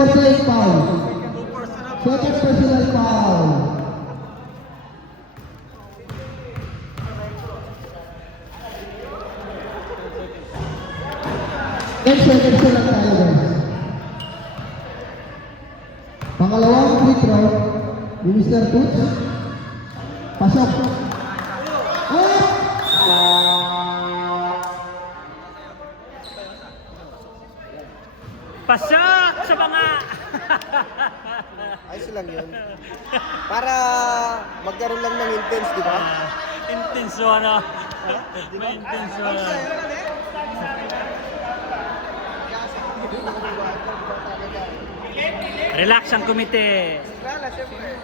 Second foul. Second personal foul. Next seconds lang tayo guys. Pangalawang free throw ni Mr. Toots. Pasok. Oh! Pasok sa mga Ayos lang yun. Para magkaroon lang ng intense, di ba? intenso ano. May intenso ano. Relax ang komite. Lala, siyempre.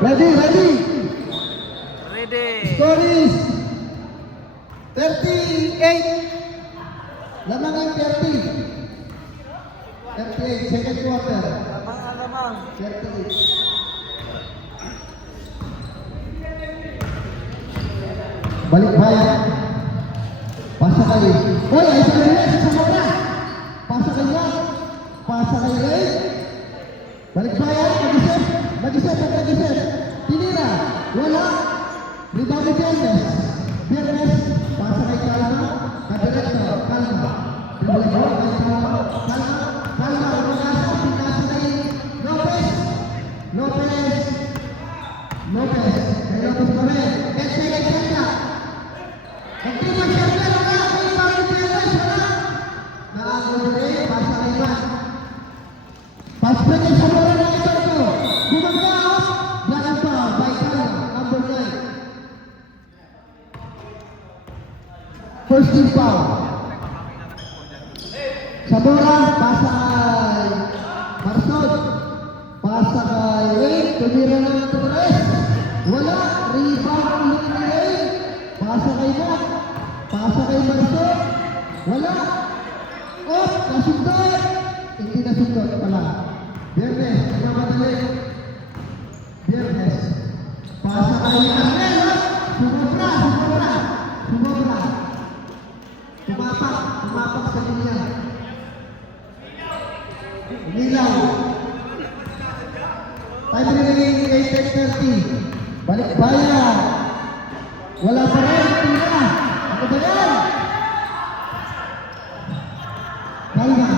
Ready, ready. Ready. Score is 38. Lamang ang 30. 38, second quarter. Lamang. 38. Balik bayan. Pasa kayo. Hoy, ay sa kayo, sa muna. Pasa kayo. Pasa kayo. Balik bayan, mag-isip. Mag-isip at mag-isip. Tinira. Wala. Rebound ni Biernes. Biernes. Pasa kay Kalma. Kadirekto. Kalma. Balik bayan kay Kalma. Kalma. Kalma. Pagkasa. Pagkasa kay Lopez. Lopez. Lopez. Kay Lopez kami. Kaya kay Kalma. Continua siya na mga rebound ni Biernes. Wala. Nakakululit. Pasa kay Kalma. Paspeke sa bola ng ito ito. Gumagawa. Black pa. By Kalma. Number 9. First team foul. Sa bola, pasa kay Marsod. Pasa kay Wayne. Tumira ng Torres. Wala. Rebound ulit ni Wayne. Pasa kay Matt. Pasa kay Marsod. Wala. Off. Nasundot. Hindi nasundot pala. Biernes. Nagmamadali. Biernes. Pasa kay Arnel. Sumobra. Sumobra. Sumobra. Tumapak. Tumapak sa linya. Umilaw. Time remaining 8:30. Balik bayan. Wala pa rin. Tira. Ano ba yan? Kalma.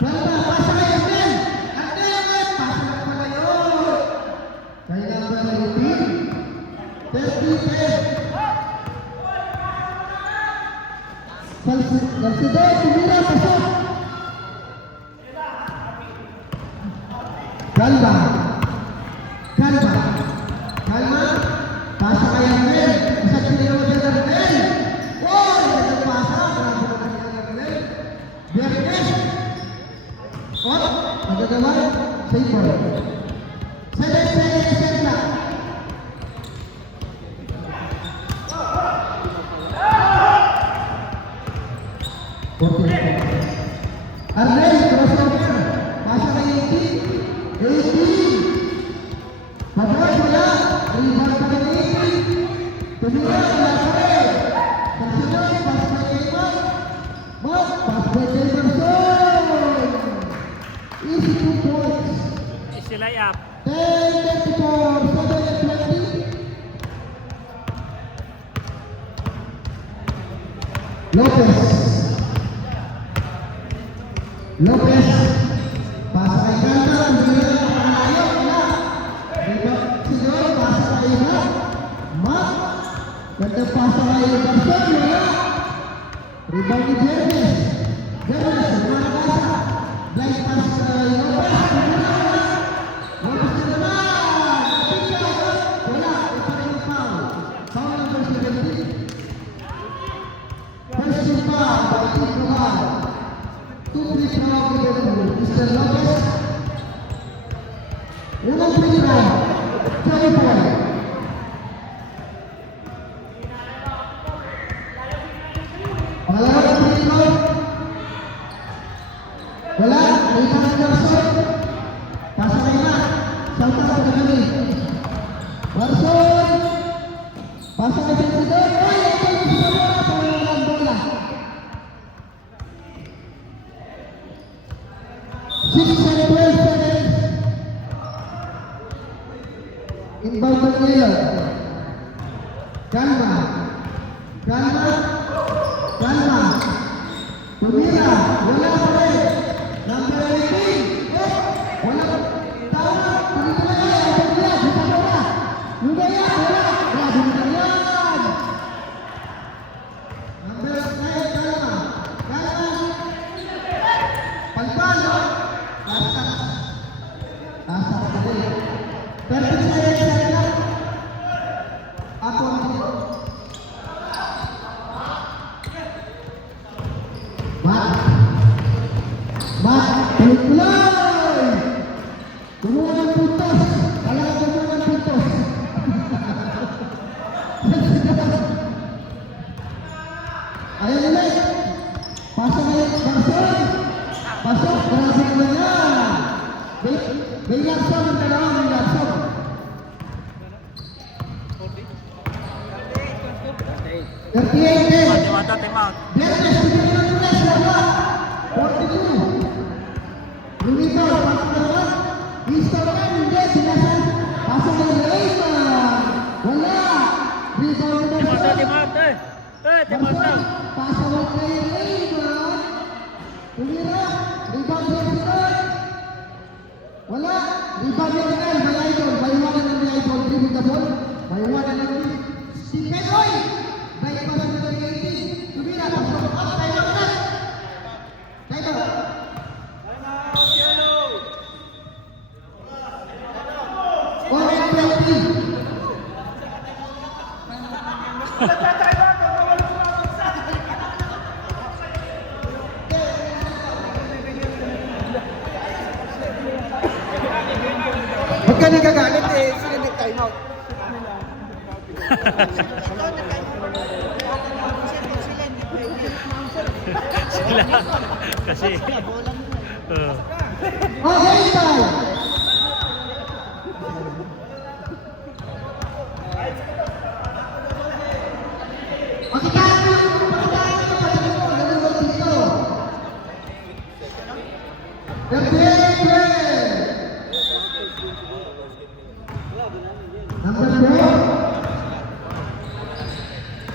Kalma. Pasa kay Arnel. Arnel. Pasa na pala yun. Kaya nga ba na yung team? 30-10. Salcido, tumira, pasok. Kalma. Kalma. Kalma. Pasa kay Arnel. Isang tiniro dyan ng Arnel. Oh, isang pasa. Grabe naman yan ng Arnel. Biernes. Oh, magagawa. Save ball. 7 seconds lang. Arnel, crossover. Pasa kay 18. 18. Pabor, wala. Rebound pa kay 18. Tumira, wala pa rin. Pagsunod, pasa kay Mark. Mark, pasa kay Marson. Easy 2 points. Easy layup. 10-34, 7-20. Lopez. Lopez. Pasa kay Kalma. Hindi na nakalayo. Wala. Senyor, pasa kay Matt. Ganda pasa kay Marcel. Wala. Rebound ni Biernes. Biernes. Wala kasa. Blind pass kay Lopez. Wala. Lopez na naman. Wala. Ito na yung foul. Foul number 17. First team foul by Team Rohan. 2 free throw given to Mr. Lopez. Unang free throw, 20 point. Pangalawang free throw. Wala, may isang Marson. Pasa kay Matt. Shout out sa kami. Marson. Pasa kay Sensidor. Ay, ito yung sa bola. Pangalawang bola. 6 and 12 seconds. Inbound na ngayon. Kalma. Kalma. Kalma. Tumira. Wala pa rin. Number 18. Wala. Tama. Tumira na kayo. Tumira. Tumira na. Lugaya. Wala. Grabe na yan. Number 9. Kalma. Kalma. Palpan. Basta. Basta ka din. 30 seconds na. Ako ang Kulay! Kumuha ng puntos! Talaga kumuha ng puntos! Ayan ulit! Pasok ngayon! Pasok! Pasok! Grabe naman yan! May lapsok ang dalawa! May lapsok! 38 Mata time out. Biyernes, tumingin ang tulas! Wala! 42! Lumitaw, pasok na naman. Easter ka, hindi. Sinasan. Pasok na Rayman. Wala. Rebound na Time out, siya. time out. Time out na. Pasok na kay Rayman. Tumira. Rebound na siya. Wala. Rebound na siya. May idol. May one na may idol. Dribble the ball. May one na may si Pedoy. May pasok na kay 18. Tumira. Pasok. Up. Time out na. Time out. Huwag ka nagagalit eh. Sila nag-time out. Sila. Kasi. Okay, time. Pakitahan mo yung pakitahan mo pati mo. Ganun mo dito. Number 4.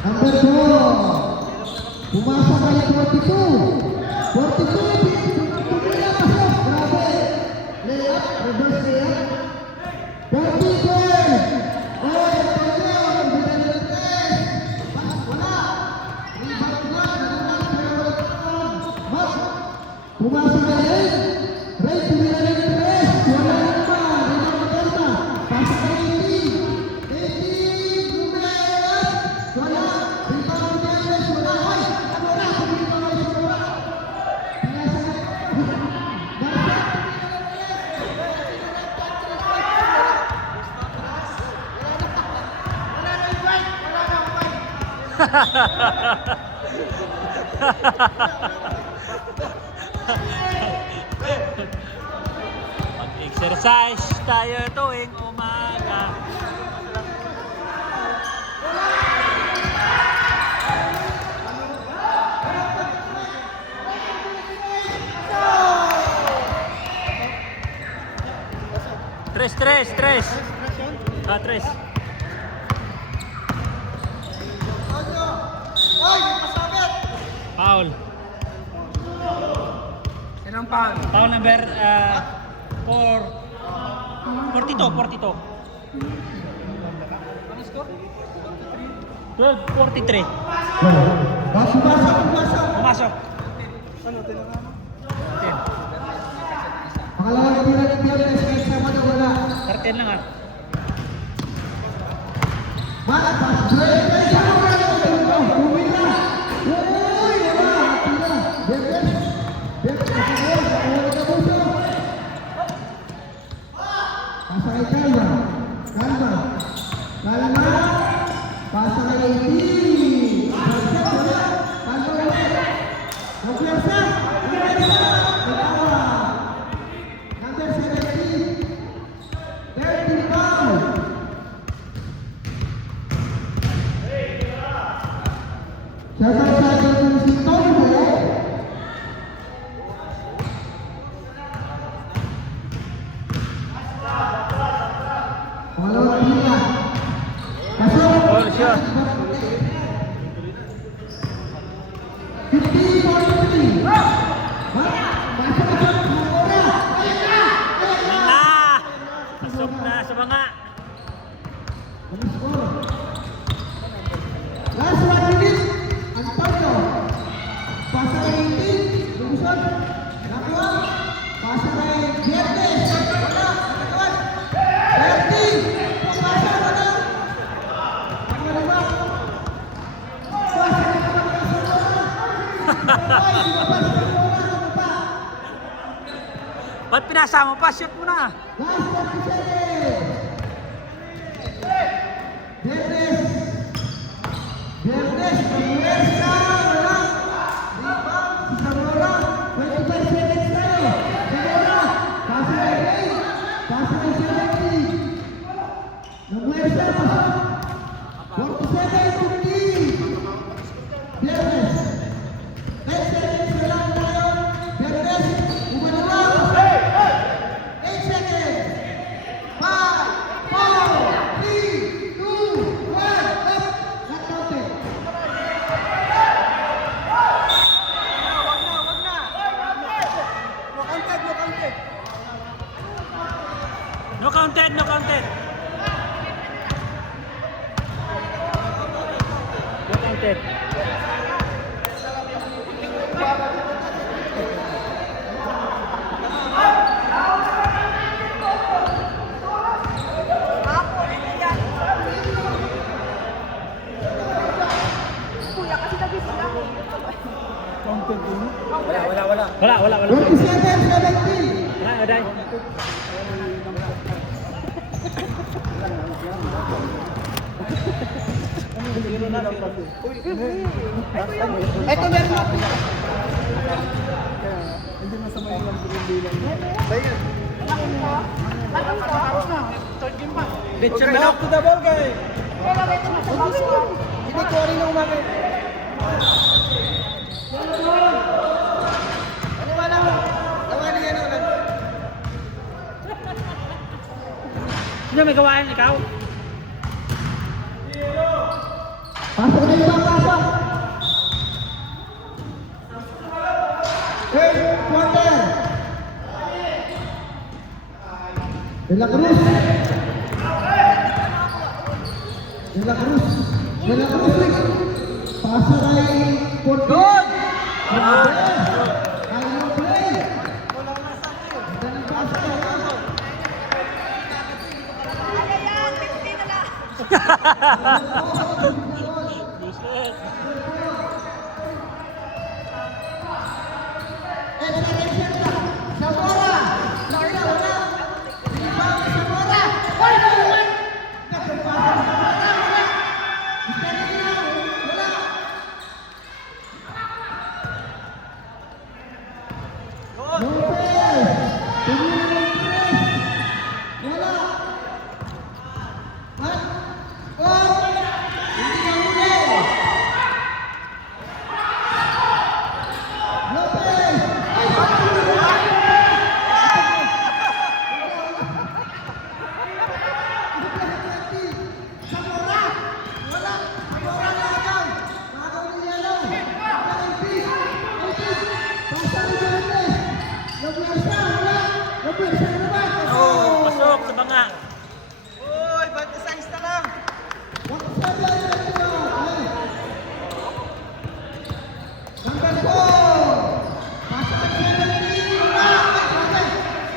Number 4. Pumasok kayo 42. 42. Tumila pasok. Grabe. Layup. Reverse layup. 42. Oh, ito niya. Ang ganda ng tres. Wala. Rebound na. Pumasok na Ray. Ray, tumila ng tres. Wala naman. Rebound na Delta. Pasok na 18. 18. Lumayas. Wala. Rebound na Delta. Wala. Ay, wala. Tumila na siya. Wala. Mag-exercise tayo tuwing umaga. Tres. Tres. Foul. Sinang foul? Foul number 42. Ano score? 12-43. Pumasok. Ano, tinangan? 10. Pangalawang tira ni Biyernes. Kahit sama na wala. 13 lang ah. Malapas. Break. Kahit sama na wala. Tumira. Uy, wala. Tira. Biyernes. Pasa kay Kalma. Pasa kay Lady. Kalma ulit. Magpiasa. Natawa. Number 17. 13 foul. Shout out sa atin si Tombo. Edison. Nakuha. Pasa kay Viernes. Wala. Nakatawan. Berti. Pasa wala. Wala. Pasa kay Ba't pinasa mo pa? Shoot mo na. Last 30 seconds. Viernes. Viernes. Pag-uwersa. Wala. Rebound. Si Zamora. 25 seconds tayo. Zamora. Pasa kay Ray. Pasa kay Selecti. Nag-uwersa. Pasok. 47, 50. Viernes. 10 seconds na lang tayo. Viernes. Umalawa. 8 seconds. 5, 4, 3, 2, 1. Up. Not counted. No counted, no counted. No counted. Wala. 47, 70. Wala, Oday. Ito meron. Picture na. to the ball, guy. Hindi ko rin na umaki. Ano wala? Gawa niya na ulan. Sino may gawain? Ikaw? Pasok na yung pasok. Third quarter. De La Cruz. De La Cruz. De La Cruz. Pasa kay Porton. Ayaw play. Dalang pasa. Zamora! Wala! Rebound ni Zamora! Wala! Lopez! Tumulong ng press! Wala! At, hindi na huli! Lopez! Zamora! Wala! Zamora na ikaw! Nakakaw ni Yellow! Elvis! Pasa ni Viernes! Lopeza! Wala! Lopeza na naman! Oh, pasok sa banga. Uy, ba't size na lang? Number 4! Pasa kay Selecti! Wala!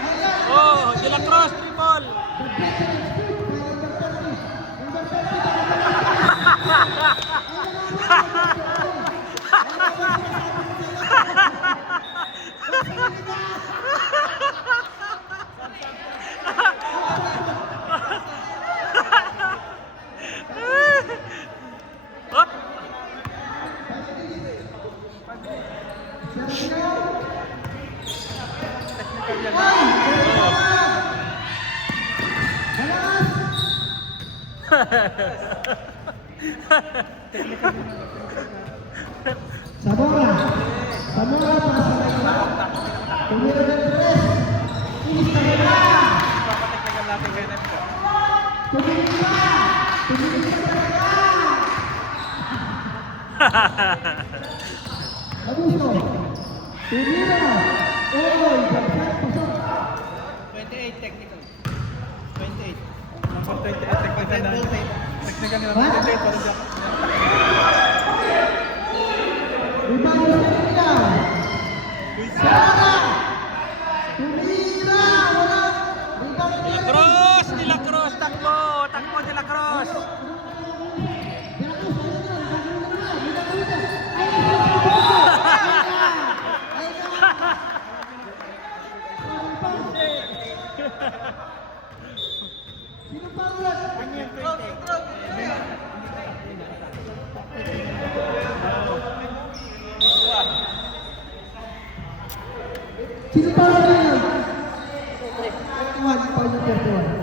Ayan! Oh, De La Cruz, triple. Up. Zamora! Zamora para sa kanya! Tumira ng tres! Finish na nila! Tumira pa! Tumira pa talaga! Abuso! Tumira! Oy! Perfect! Pasok! 28 technical. 28. Rebound sa kanila! Sino pa ulit? Sino pa ulit yun? 31, Paulo 31.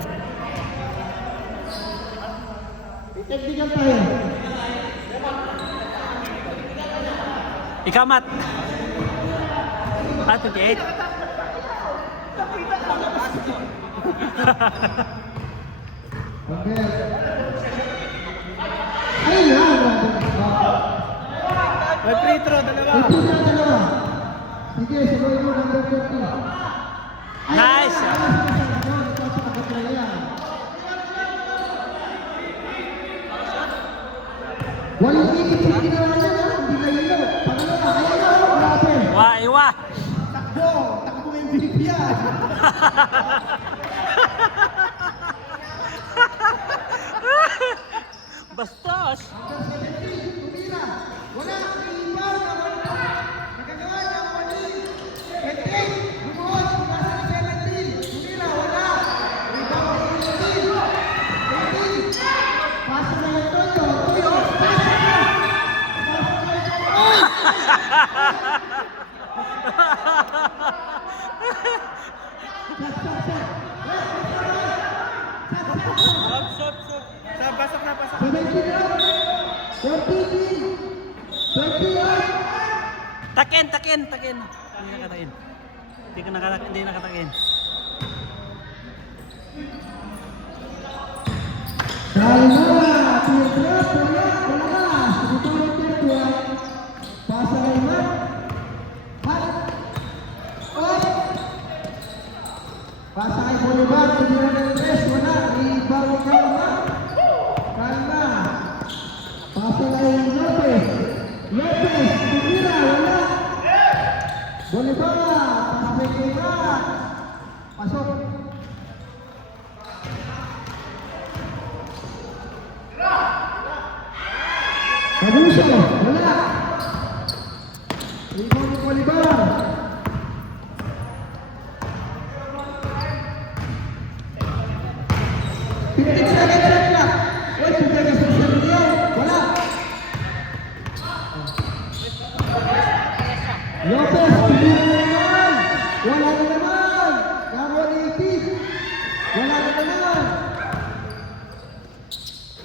Itigdigan tayo. Ikaw, Matt. 28. Okay. Ayun lang. May free throw, dalawa. Itigdigan dalawa. Sige, sabayin mo number 30. Nice. Walang ikit yung ginawa niya, ha? Hindi na yun. Pangalawa, ayun na, grabe. Iwa. Takbo yung MVP yan. Bastos. Tumira. Wala, may iba na nagagawa ng mali. 18, bumuhos, nasa 17. Tumira, wala. Rebound ng 18. 18. Pasa na yung Toyo. Toyo, pasa na. Pasok na. 17 na. 14. 21. Takin. Hindi nakatakin. Hindi nakatakin. Kalma, teardrop, wala. Sinutulog teardrop. Pasa kay Matt. Matt. Off. Pasa kay Bolivar, tumira ng 3, wala. Rebound Kalma. Kalma. Pasa kay Lopez. Lopez, tumira, wala. Bolivar, pasa kay Matt. Pasok. Mabuso, wala. Rebound ni Bolivar. Pintig sa nila. Uy, pintig sa nila. Wala. Lopez, tumira na naman. Wala na naman. Kago ni Ipig. Wala na naman.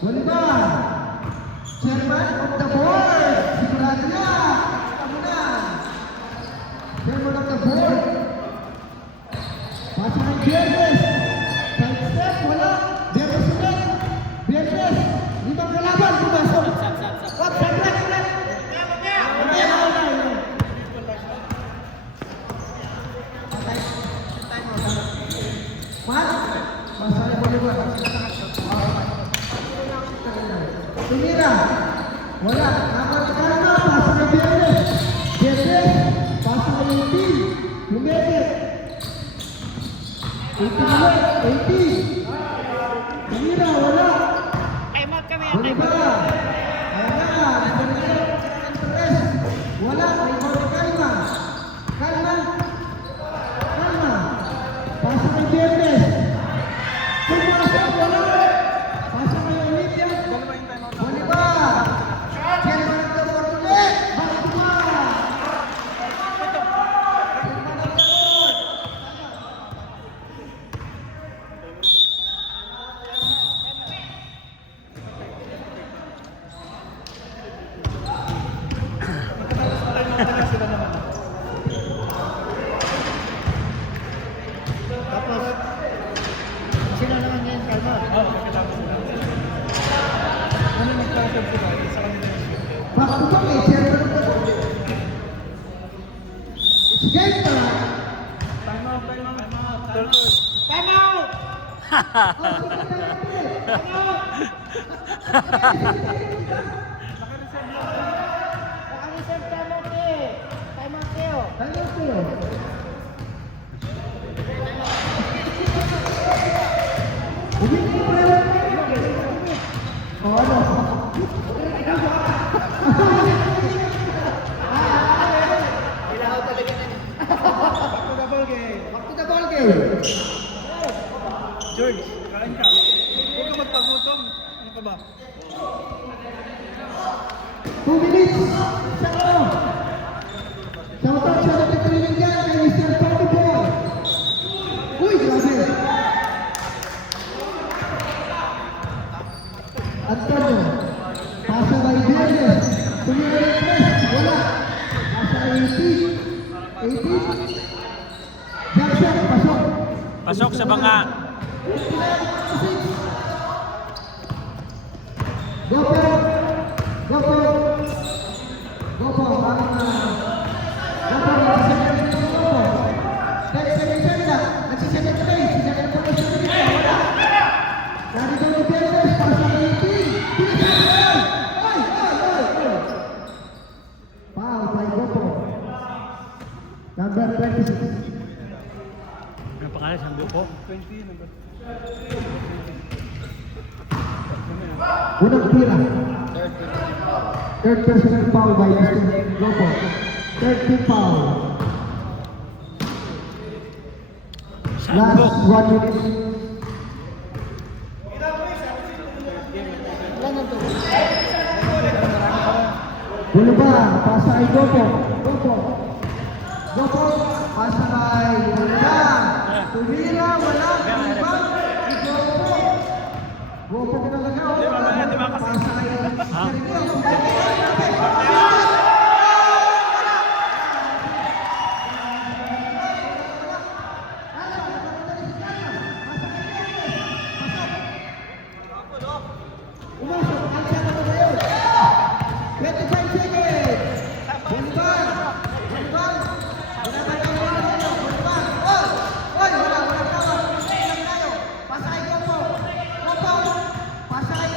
Bolivar. Chairman of the board. Sigurado na. Tama na. Chairman of the board. Pasa ng Biernes. Side step, wala. Biernes ulit. Biernes. Limang kalaban. Pumasok. Wag, saglit. Masaya Bolivar. Tumira. Wala. Dapat Kalma. Pasa ng Biernes. Biernes. Pasa ng Ipig. Lumete. 18. Tumira. Wala. Bolivar. Ayan na. Wala. May bola Kalma. Kalma. Pasa ng Biernes. Pumasok. Wala. Pasa ng Olivia. Bolivar. Chairman of the board ulit. Bolivar. Chairman of the board. Tapos, sino naman yan, Kalma? Ano nagpasok sila? Sa kanila yung back to back eh, chairman of the board. It's game time. Time out. Time out! Nakareserve time out eh. Time out kayo. Oh, ano? Back to the ball game. Back to the ball game. George, kain ka. Huwag ka magpagutom. Ano ka ba? 2 minutes. Sako. Shout out sa nagtitraining dyan kay Mr. Tommy Boy. Uy, grabe. Antonio. Pasa kay Viernes. Tumira ng press. Wala. Pasa kay 18. Jackson, pasok. Pasok sa banga. Go po. Go po. Go po. Parang go po. Go po. 10 seconds na. Nagsisecond na kayo. Sisecond po na siya. Wala. Dari daw ni Viernes. Pasa kay 18. Ay! Foul by Gopo. Number 26. Ano pangalan sa buko? Unang tira. Third personal foul by Mr. Gopo. Third team foul. Last 1 minute. Bulo ba? Pasa ay Gopo. Gopo. Gopo. Pasa ay wala. Tumira, wala. Ibang. Gopo. Gopo ka talaga. Pasa ay umasok. Ang siya na ba yun? 25 seconds. Bolivar. Bolivar. Bolivar. Oy, wala tawag. Pasay Gopo. Gopo. Pasay.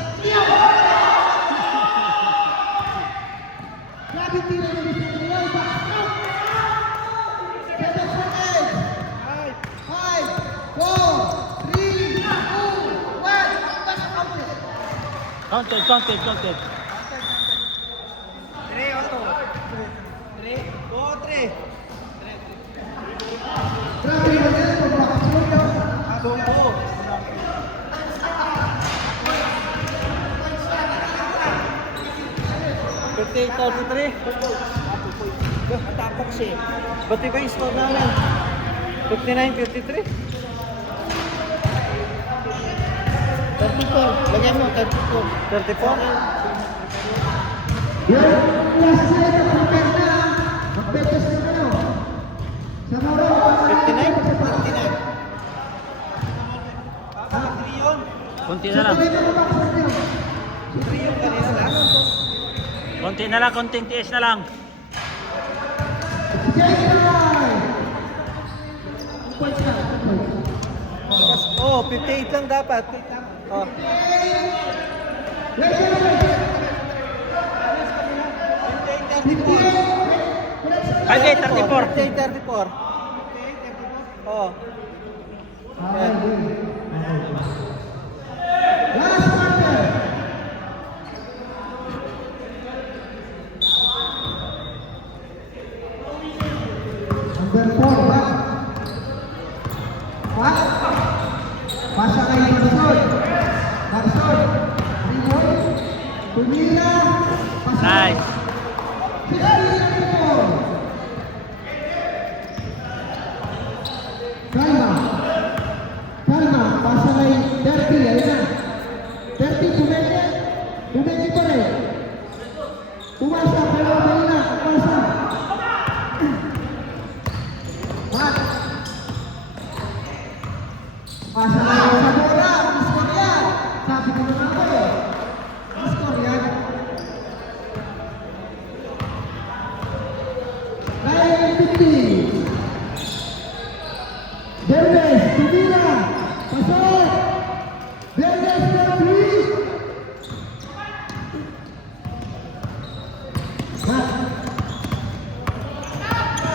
Grabe tira ni Mr. Miguel. Out. 7 seconds. 5, 4, 3, 2, 1. Pasok out. Counted. 3 auto. 3. Go 3. Grabe Miguel. Pagpapasulit yun. Tumbo. Tapok siya. Pati ba yung score namin? 59-53? 34. Lagyan mo, 34. 34? Yan, last set na prepare na. Mag-betes na kayo. Sa maro, 59? 59. Konti na lang. Yung kanina lang. Konti na lang, konting tiis na lang. Oh, 58 lang dapat. Oh. Pwede, 34. 34. Oh. Last quarter. Number 4, back. Back. Pasa kay Marisol. Marisol. Rimoy. Tumira. Pasa. Nice. Calma. Calma. Pasa kay 30. Ayun na. 30. Tumete. Tumete pa rin. Umasa. Pero ayun na. Umasa. Back. Pasa kay Sabora. Score yan. Sabi ko naman kayo. Score yan. Ryan 50. Viernes, Tumira, pasok! Viernes na 3! Back.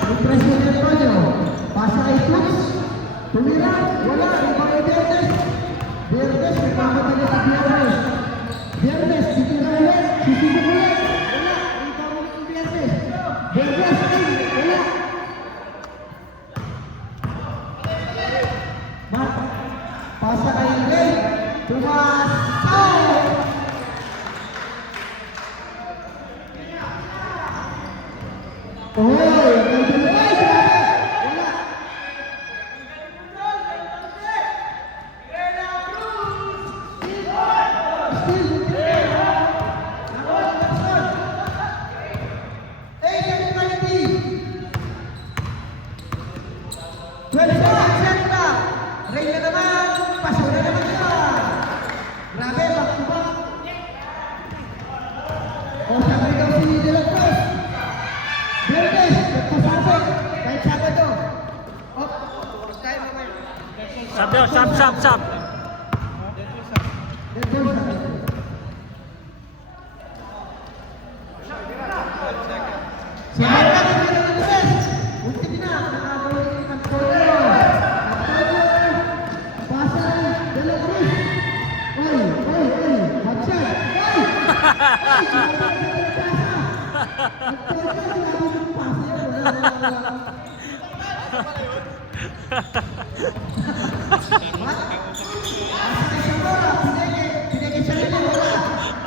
Impression ni Antonio. Pasa kay Tux. Tumira, wala. Ibang kay Viernes. Viernes, may pamatali si Viernes. Viernes, titira ulit. Sisibog ulit. Wala. Ibang ulit si Viernes. Viernes, wala. Pasa Oy, ay, grabe! Wala! Sab daw, sab.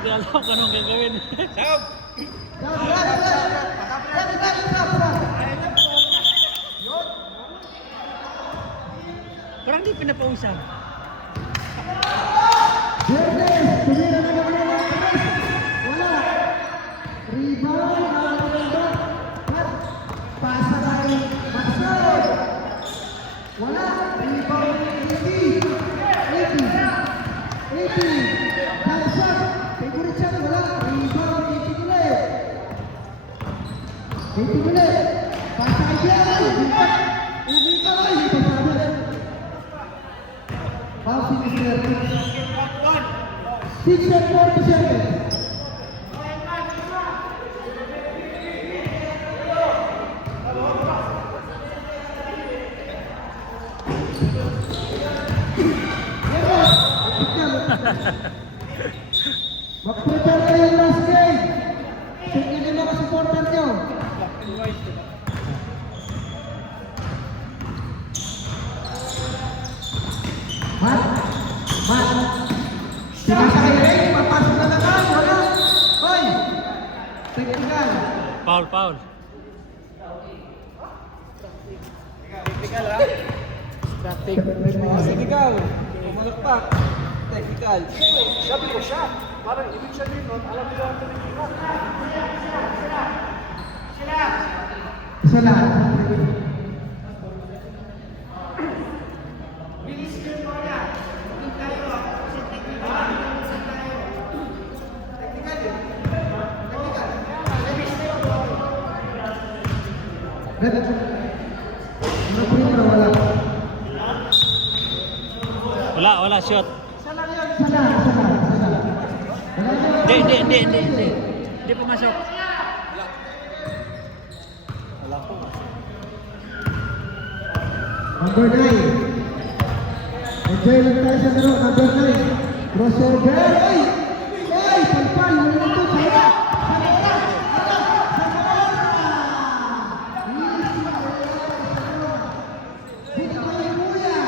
Hindi alam kung anong gagawin. Parang di pinapausap. Mag-prepare kayo ng last game. Tingnan yung mga supporter nyo. Mat. Sinasakay rin, papasok na naman. Wala. Hoy. Technical. Foul. Technical ha? Technical. Pumalakpak. Technical. Sabi ko siya. Parang ibig sabihin nun, alam nila ang technical. Isa lang. Wala shot. Isa lang. Hindi pumasok. Number 9. Enjoy lang tayo sa laro. Number 9. Crossover. Ay! Palpal. Wala ito. Kaya.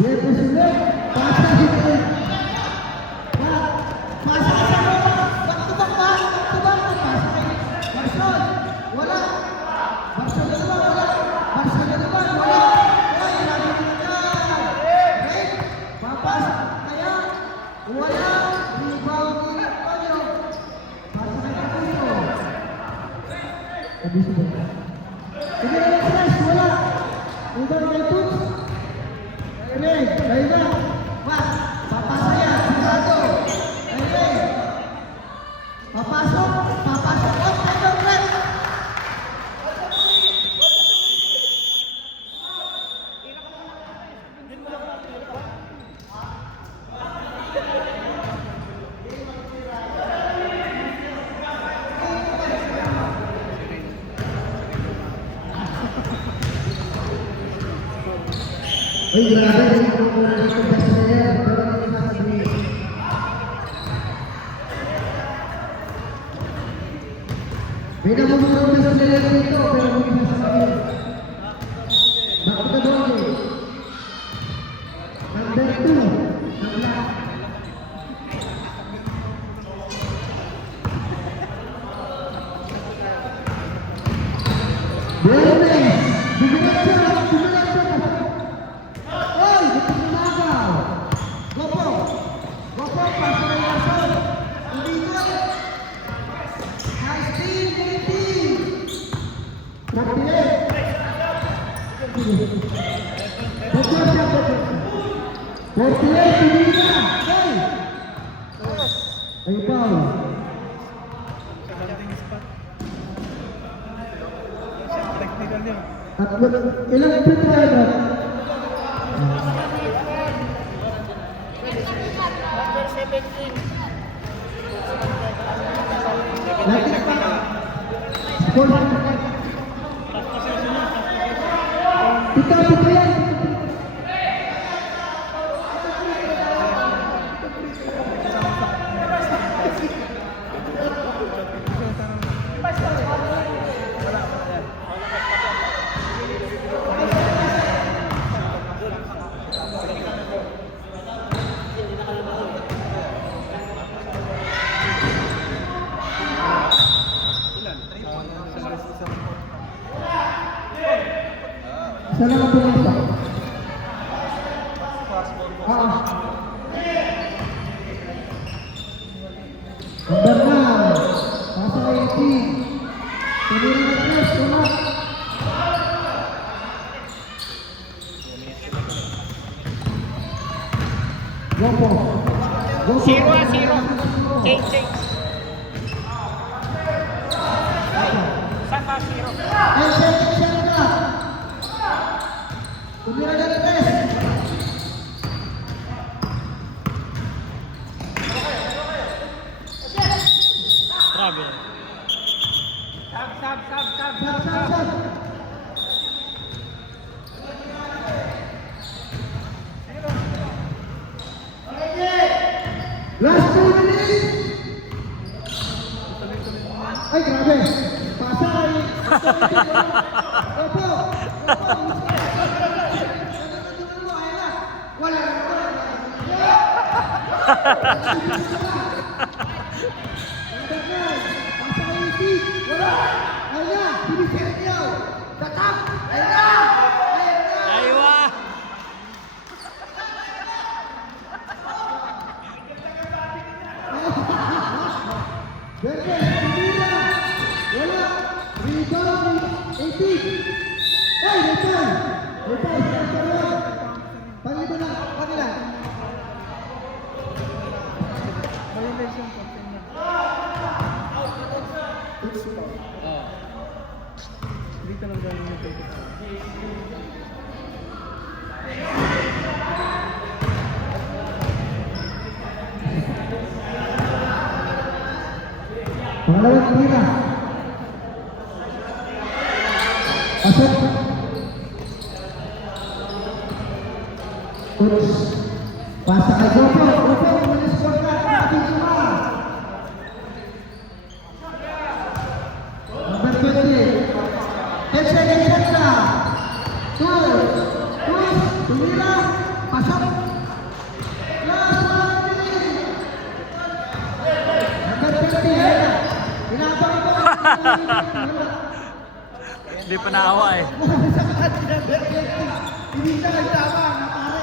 Viernes ulit. Pasa dito. Pasa ka sa loob. Back-to-back pa. Pasa kay Marson. Wala. Barcelona. Wala. Ay, lagi na. Right? Papasa. Kaya. Wala. Rebound ni Antonio. Pasa kay Antonio. Abis ba? Sige na lang stress. Wala. Rebound kay Tuts. Kayo na. Papasok yan. Sigado. Papasok. Tayo red. Ay, grabe. May namumulong na sa player dito, pero hindi na sa akin. Bakit na doon eh? Number 2. Bernes. Diretso. Diretso. Oy, buti nagaw. Gopo. Gopo, pasa na yason. Hindi ko. Nice team, great team. Rapile. Rapile, hindi na. Hey. Ay, Paul. Technical yun. At ilang feet na ito? Number 17. Lagi pa. Sport. Pita yan. Isa lang ang pumasa. Number 9. Pasa kay 18. Tumira na tres. Tuma. Gopo. Gopo. 0-0. Change. Saan ba 0? Excel ka. Tumira na tres. Grabe. Sab, sab. Last 2 minutes. Ay, grabe. Pasa ay. Opo. Wala. Pasa kay Steve. Wala. Ayun. Binisin niyo. Tatap. Ayun. Aywa. Bernes, Tumira. Wala. Rebound. 18. Hey, return. Return. Pangito na. Pangilan. Violation po. Dito lang gawin yung technical. Pangalawang tira. Pasok. Terus. Pasa kay Gopo. Gopo, umalis-score ka. Ating suma. Number 20. 10 seconds na. 2. Tumira. Pasok. Last 1 minute. Number 20. Inabang ko. Hindi pa naawa eh. Sa kanila, number 20. Hindi siya nagtama. Napare.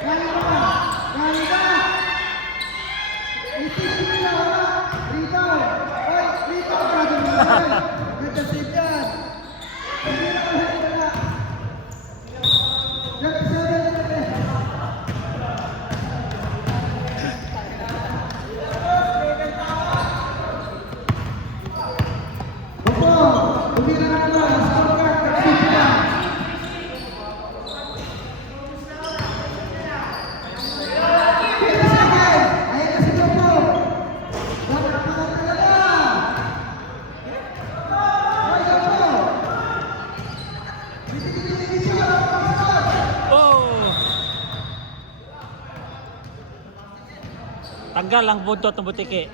Kaya ba? Kaya ba? Itis nila, wala. Rito. Oy, Rito. Ganda save yan. Hindi na ulit wala. Opo, umira na naman. Scorecard, nag-save na. Tanggal ang buntot ng butiki.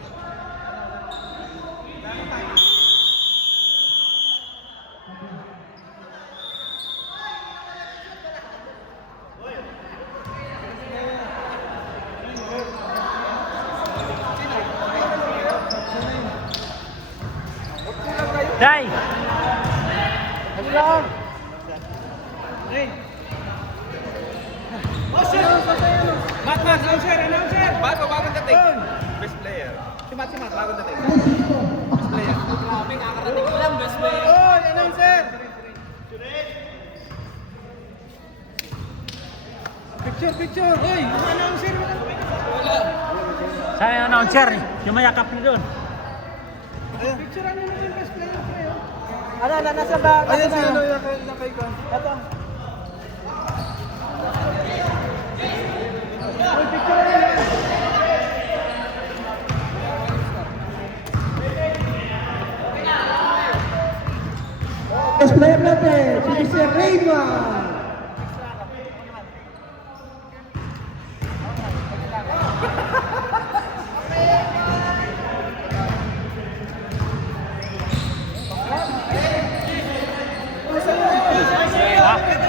Day! lang. Ray. Mat, announcer. Bagong dating. Best player. Si Mat, bagong dating. Best player. Grabe, kakarating lang, best player. Oy, announcer. Picture. Oy, announcer. Saan yung announcer? Yung mayakap niyo doon. Picturean niyo naman best player. Nasa ba? Ayan si ano, nakay ko. Ito. Oy, picturean niyo. Best player natin, si Sir Raymond. Ha?